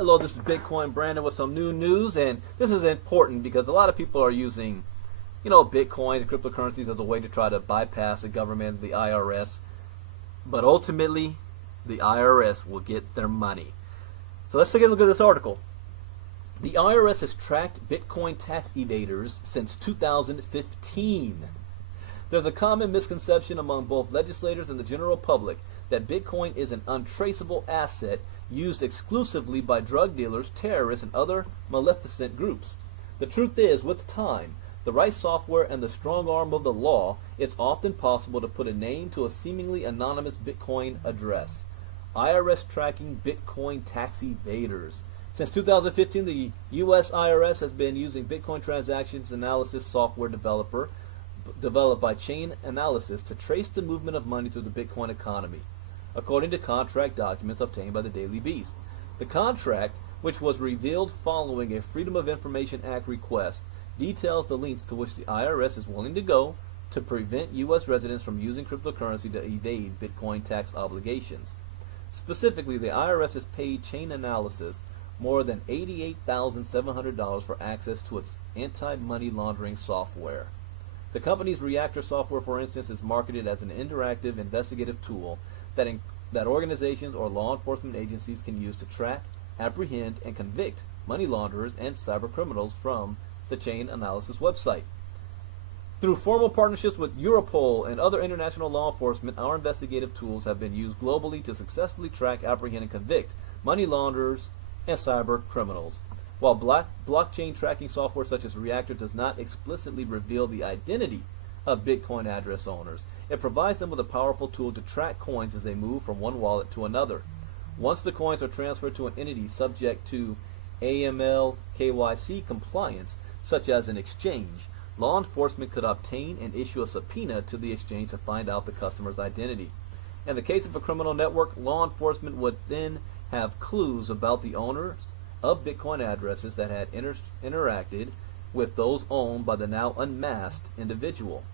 Hello, this is Bitcoin Brandon with some new news, and this is important because a lot of people are using, Bitcoin and cryptocurrencies as a way to try to bypass the government, the IRS, but ultimately, the IRS will get their money. So let's take a look at this article. The IRS has tracked Bitcoin tax evaders since 2015. There's a common misconception among both legislators and the general public that Bitcoin is an untraceable asset used exclusively by drug dealers, terrorists, and other maleficent groups. The truth is, with time, the right software, and the strong arm of the law, it's often possible to put a name to a seemingly anonymous Bitcoin address. IRS tracking Bitcoin tax evaders. Since 2015, the U.S. IRS has been using Bitcoin transactions analysis software developed by Chain Analysis to trace the movement of money through the Bitcoin economy, according to contract documents obtained by the Daily Beast. The contract, which was revealed following a Freedom of Information Act request, details the lengths to which the IRS is willing to go to prevent U.S. residents from using cryptocurrency to evade Bitcoin tax obligations. Specifically, the IRS has paid Chain Analysis more than $88,700 for access to its anti-money laundering software. The company's Reactor software, for instance, is marketed as an interactive investigative tool that organizations or law enforcement agencies can use to track, apprehend, and convict money launderers and cyber criminals from the Chain Analysis website. Through formal partnerships with Europol and other international law enforcement, our investigative tools have been used globally to successfully track, apprehend, and convict money launderers and cyber criminals. While blockchain tracking software such as Reactor does not explicitly reveal the identity of Bitcoin address owners, it provides them with a powerful tool to track coins as they move from one wallet to another. Once the coins are transferred to an entity subject to AML KYC compliance, such as an exchange, law enforcement could obtain and issue a subpoena to the exchange to find out the customer's identity. In the case of a criminal network, law enforcement would then have clues about the owners of Bitcoin addresses that had interacted with those owned by the now unmasked individual.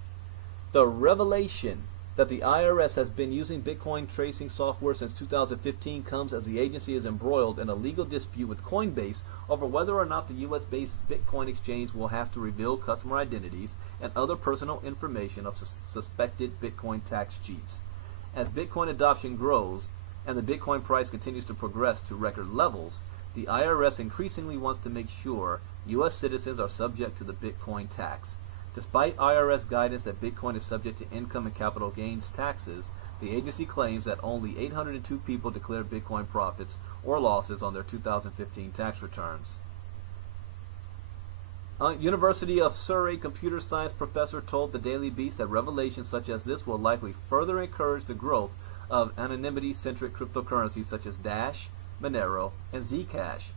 The revelation that the IRS has been using Bitcoin tracing software since 2015 comes as the agency is embroiled in a legal dispute with Coinbase over whether or not the U.S.-based Bitcoin exchange will have to reveal customer identities and other personal information of suspected Bitcoin tax cheats. As Bitcoin adoption grows and the Bitcoin price continues to progress to record levels, the IRS increasingly wants to make sure U.S. citizens are subject to the Bitcoin tax. Despite IRS guidance that Bitcoin is subject to income and capital gains taxes, the agency claims that only 802 people declared Bitcoin profits or losses on their 2015 tax returns. A University of Surrey computer science professor told the Daily Beast that revelations such as this will likely further encourage the growth of anonymity-centric cryptocurrencies such as Dash, Monero, and Zcash.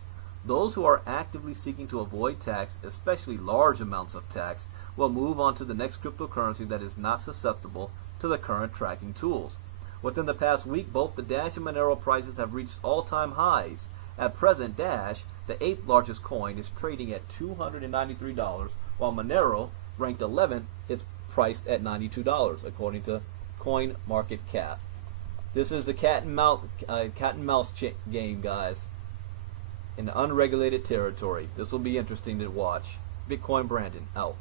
Those who are actively seeking to avoid tax, especially large amounts of tax, will move on to the next cryptocurrency that is not susceptible to the current tracking tools. Within the past week, both the Dash and Monero prices have reached all-time highs. At present, Dash, the 8th largest coin, is trading at $293, while Monero, ranked 11th, is priced at $92, according to CoinMarketCap. This is the cat and mouse game, guys, in unregulated territory. This will be interesting to watch. Bitcoin Brandon, out.